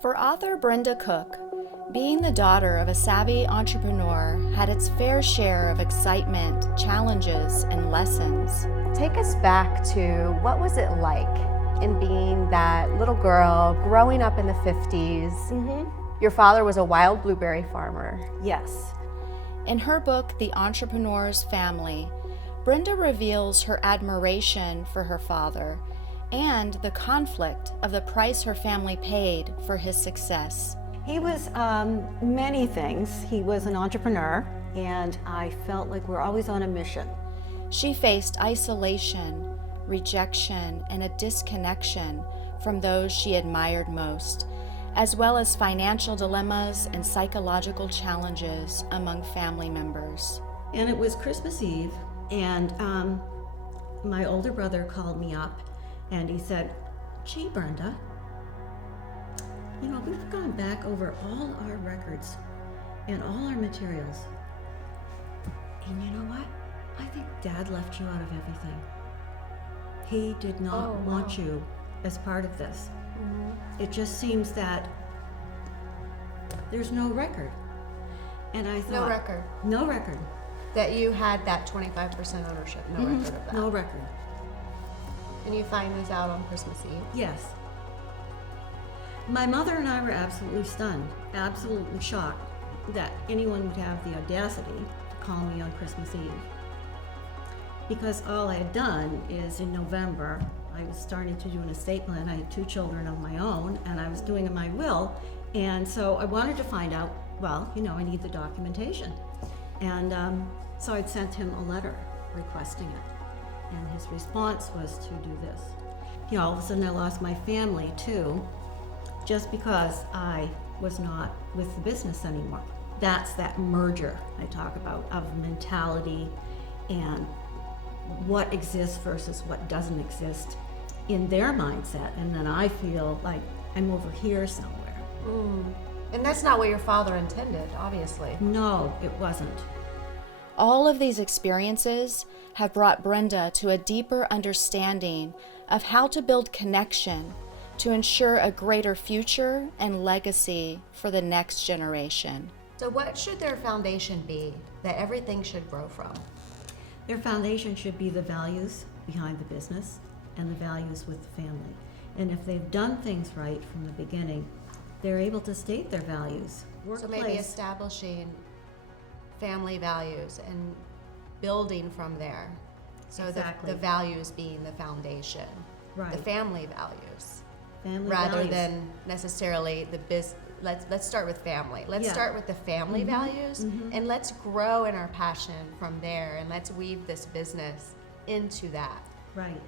For author Brenda Cook, being the daughter of a savvy entrepreneur had its fair share of excitement, challenges, and lessons. Take us back to what was it like in being that little girl growing up in the 50s? Your father was a wild blueberry farmer. Yes. In her book, The Entrepreneur's Family, Brenda reveals her admiration for her father and the conflict of the price her family paid for his success. He was many things. He was an entrepreneur, and I felt like we're always on a mission. She faced isolation, rejection, and a disconnection from those she admired most, as well as financial dilemmas and psychological challenges among family members. And it was Christmas Eve, and my older brother called me up and he said, "Gee, Brenda, you know, we've gone back over all our records and all our materials. And you know what? I think Dad left you out of everything. He did not want you as part of this. It just seems that there's no record." And I thought, No record. No record. That you had that 25% ownership. No record of that. No record. And you find this out on Christmas Eve. Yes. My mother and I were absolutely stunned, absolutely shocked that anyone would have the audacity to call me on Christmas Eve. Because all I had done is in November, I was starting to do an estate plan. I had 2 children of my own, and I was doing my will. And so I wanted to find out, well, you know, I need the documentation. And so I'd sent him a letter requesting it. And his response was to do this. You know, all of a sudden I lost my family too, just because I was not with the business anymore. That's that merger I talk about of mentality and what exists versus what doesn't exist in their mindset. And then I feel like I'm over here somewhere. And that's not what your father intended, obviously. No, it wasn't. All of these experiences have brought Brenda to a deeper understanding of how to build connection to ensure a greater future and legacy for the next generation. So what should their foundation be that everything should grow from? Their foundation should be the values behind the business and the values with the family. And if they've done things right from the beginning, they're able to state their values. So maybe establishing family values and building from there. So Exactly. the values being the foundation. Right. The family values. Family Rather values. than necessarily the let's start with family. Let's Yeah. start with the family values and let's grow in our passion from there, and let's weave this business into that. Right.